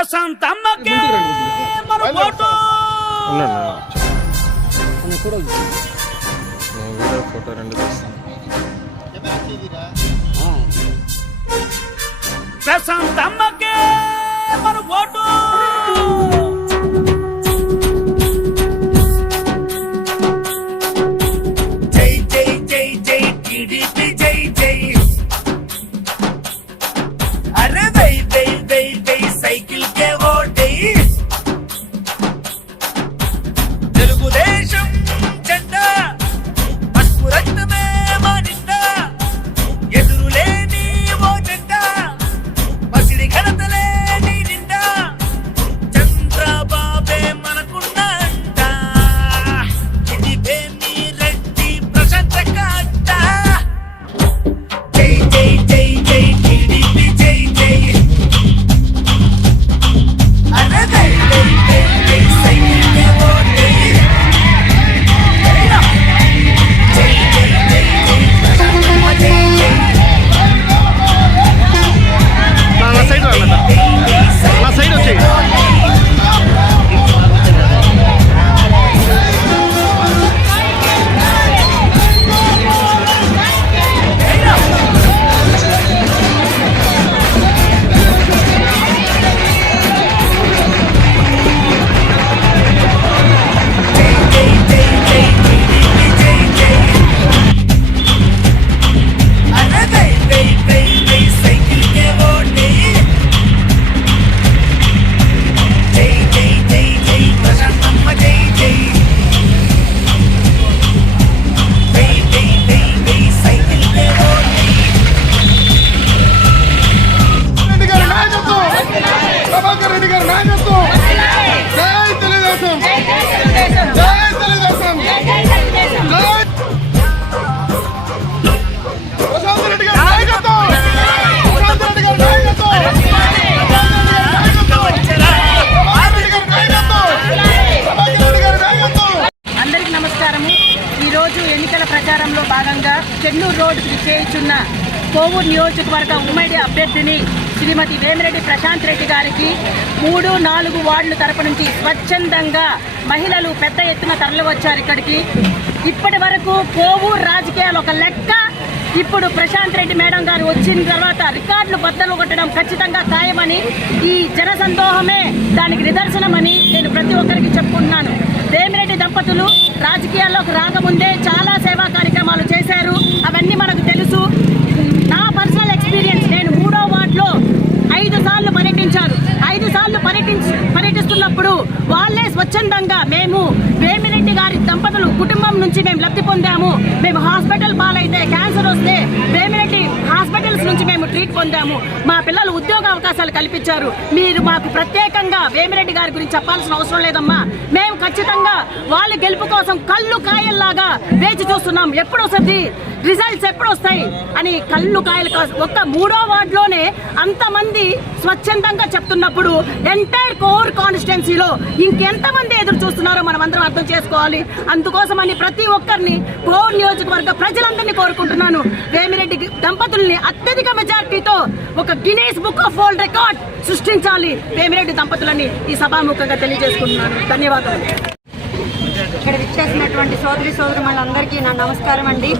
ప్రశాంతమ్మకే మన vote. Photo రెండు ప్రశాంతమ్మకే మన ఓటు. జై జై జై జై టీడీపీ జై జై. అరే why why why why cycle కే ఓటై. తెలుగుదేశం జెండా పసుపు రక్తమే మా నిండా. ఎదురులేని ఓ జెండా పసిడి ఘనతలే నీ నిండా. చంద్రబాబే మనకున్న అంట. ఇది వేమి రెడ్డి ప్రశాంత కాంట. జై జై జై జై టీడీపీ జై జై. అరే why why why why cycle కే ఓటై. జై జై జై జై ప్రశాంతమ్మ జై జై. నా సైడ్ నా సైడ్ వచ్చి ప్రచారంలో భాగంగా చెన్నూరు రోడ్డుకి చేయుచున్న కోవూరు నియోజకవర్గ ఉమ్మడి అభ్యర్థిని శ్రీమతి వేమిరెడ్డి ప్రశాంత్ రెడ్డి గారికి 3-4 వార్డుల తరపు నుంచి స్వచ్ఛందంగా మహిళలు పెద్ద ఎత్తున తరలి వచ్చారు ఇక్కడికి. ఇప్పటి వరకు కోవూరు రాజకీయాలు ఒక లెక్క. ఇప్పుడు ప్రశాంత్ రెడ్డి మేడం గారు వచ్చిన తర్వాత రికార్డులు బద్దలు కొట్టడం ఖచ్చితంగా ఖాయమని, ఈ జనసందోహమే దానికి నిదర్శనమని నేను ప్రతి ఒక్కరికి చెప్పుకుంటున్నాను. వేమిరెడ్డి దంపతులు రాజకీయాల్లోకి రాకముందే చాలా సేవా కార్యక్రమాలు చేశారు. అవన్నీ మనకు తెలుసు. నా పర్సనల్ ఎక్స్పీరియన్స్, నేను 3వ వార్డులో 5 సార్లు పర్యటించారు. 5 సార్లు పర్యటిస్తున్నప్పుడు వాళ్ళే స్వచ్ఛందంగా మేము వేమిరెడ్డి గారి దంపతులు కుటుంబం నుంచి మేము లబ్ధి పొందాము. మేము హాస్పిటల్ పాలైతే క్యాన్సర్ వస్తే వేమిరెడ్డి హాస్పిటల్స్ నుంచి మేము ట్రీట్ పొందాము. మా పిల్లలు ఉద్యోగ అవకాశాలు కల్పించారు. మీరు మాకు ప్రత్యేకంగా వేమిరెడ్డి గారి గురించి చెప్పాల్సిన అవసరం లేదమ్మా. మేము ఖచ్చితంగా వాళ్ళ గెలుపు కోసం కళ్ళు కాయల్లాగా వేచి చూస్తున్నాం. ఎప్పుడు వస్తుంది రిజల్ట్స్, ఎప్పుడు వస్తాయి అని కళ్ళు కాయలు. ఒక్క 3వ వార్డులోనే అంతమంది స్వచ్ఛందంగా చెప్తున్నప్పుడు ఎంటైర్ కోర్ కాన్స్టిట్యున్సీలో ఇంకెంతమంది ఎదురు చూస్తున్నారో మనం అందరం అర్థం చేసుకోవాలి. అందుకోసమని ప్రతి ఒక్కరిని కోర్ నియోజకవర్గ ప్రజలందరినీ కోరుకుంటున్నాను. వేమిరెడ్డి దంపతుల్ని అత్యధిక మెజార్టీతో ఒక Guinness book of world record సృష్టించాలి వేమిరెడ్డి దంపతులని ఈ సభాముఖంగా తెలియజేసుకుంటున్నాను. ధన్యవాదాలు. ఇక్కడ విచ్చేసినటువంటి సోదరులందరికీ నా నమస్కారం అండి.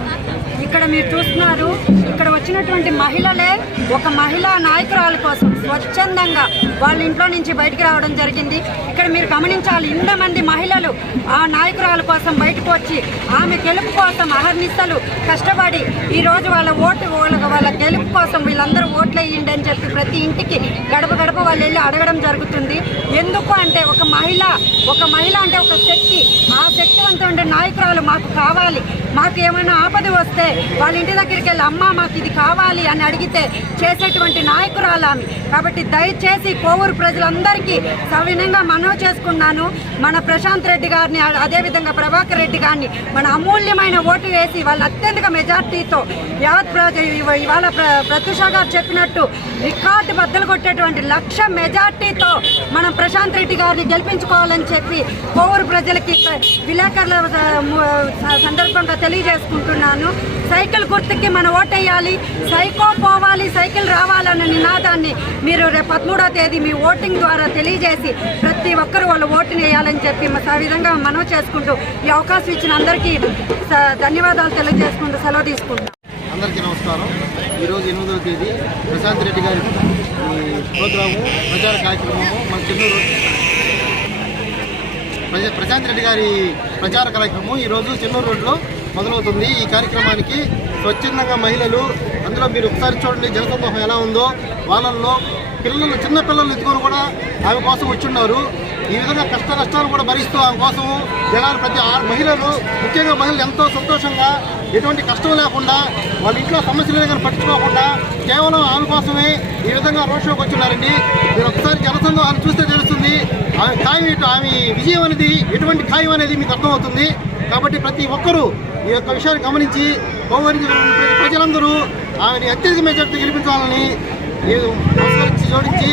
ఇక్కడ మీరు చూస్తున్నారు, ఇక్కడ వచ్చినటువంటి మహిళలే ఒక మహిళా నాయకురాల కోసం స్వచ్ఛందంగా వాళ్ళ ఇంట్లో నుంచి బయటికి రావడం జరిగింది. ఇక్కడ మీరు గమనించాలి, ఇంతమంది మహిళలు ఆ నాయకురాల కోసం బయటకు వచ్చి ఆమె గెలుపు కోసం అహర్నిశలు కష్టపడి ఈరోజు వాళ్ళ గెలుపు కోసం వీళ్ళందరూ ఓట్లు వేయండి అని చెప్పి ప్రతి ఇంటికి గడప గడప వాళ్ళు వెళ్ళి అడగడం జరుగుతుంది. ఎందుకు అంటే ఒక మహిళ అంటే ఒక శక్తి. ఆ శక్తివంతమైన నాయకురాలు మాకు కావాలి. మాకు ఏమైనా ఆపద వస్తే వాళ్ళ ఇంటి దగ్గరికి వెళ్ళి అమ్మ మాకు ఇది కావాలి అని అడిగితే చేసేటువంటి నాయకురాలు ఆమె. కాబట్టి దయచేసి కోవూరు ప్రజలందరికీ సవినంగా మనవి చేసుకున్నాను, మన ప్రశాంత్ రెడ్డి గారిని అదేవిధంగా ప్రభాకర్ రెడ్డి గారిని మన అమూల్యమైన ఓటు వేసి వాళ్ళ అత్యధిక మెజార్టీతో ఇవాళ ప్రత్యూష గారు చెప్పినట్టు రికార్డు బద్దలు కొట్టేటువంటి 1,00,000 మెజార్టీతో మనం ప్రశాంత్ రెడ్డి గారిని గెలిపించుకోవాలని చెప్పి కోవూరు ప్రజలకి విలేకరుల సందర్భంగా తెలియజేసుకుంటున్నాను. సైకిల్ గుర్తుకి మన ఓటేయాలి, సైకో పోవాలి సైకిల్ రావాలన్న నినాదాన్ని మీరు రేపు 13వ తేదీ మీ ఓటింగ్ ద్వారా తెలియజేసి ప్రతి ఒక్కరు వాళ్ళు ఓటుని వేయాలని చెప్పి ఆ విధంగా మనవి చేసుకుంటూ ఈ అవకాశం ఇచ్చిన అందరికీ ధన్యవాదాలు తెలియజేసుకుంటూ సెలవు తీసుకుంటాం. అందరికీ నమస్కారం. ఈరోజు 8వ తేదీ ప్రశాంత్ రెడ్డి గారి ప్రోగ్రాము ప్రచార కార్యక్రమము మన చెన్నూరు ప్రశాంత్ రెడ్డి గారి ప్రచార కార్యక్రమం ఈరోజు చెన్నూరు రోడ్లో మొదలవుతుంది. ఈ కార్యక్రమానికి స్వచ్ఛందంగా మహిళలు, అందులో మీరు ఒకసారి చూడండి జనసమూహం ఎలా ఉందో, వాళ్ళల్లో పిల్లలు, చిన్న పిల్లలు ఎత్తుకొని కూడా ఆమె కోసం వచ్చున్నారు. ఈ విధంగా కష్ట నష్టాలు కూడా భరిస్తూ ఆమె కోసం జనాలు ప్రతి మహిళలు, ముఖ్యంగా మహిళలు ఎంతో సంతోషంగా ఎటువంటి కష్టం లేకుండా వాళ్ళ ఇంట్లో సమస్యలు కానీ పట్టించుకోకుండా కేవలం ఆమె కోసమే ఈ విధంగా రోడ్ షోకి వచ్చున్నారండి. మీరు ఒకసారి జనసందోహాన్ని చూస్తే తెలుస్తుంది ఆమె ఖాయం, ఆమె విజయం అనేది ఎటువంటి ఖాయం అనేది మీకు అర్థమవుతుంది. కాబట్టి ప్రతి ఒక్కరూ ఈ యొక్క విషయాన్ని గమనించి ప్రజలందరూ ఆమెని అత్యధిక మెజార్టీ గెలిపించాలని నమస్కరించి జోడించి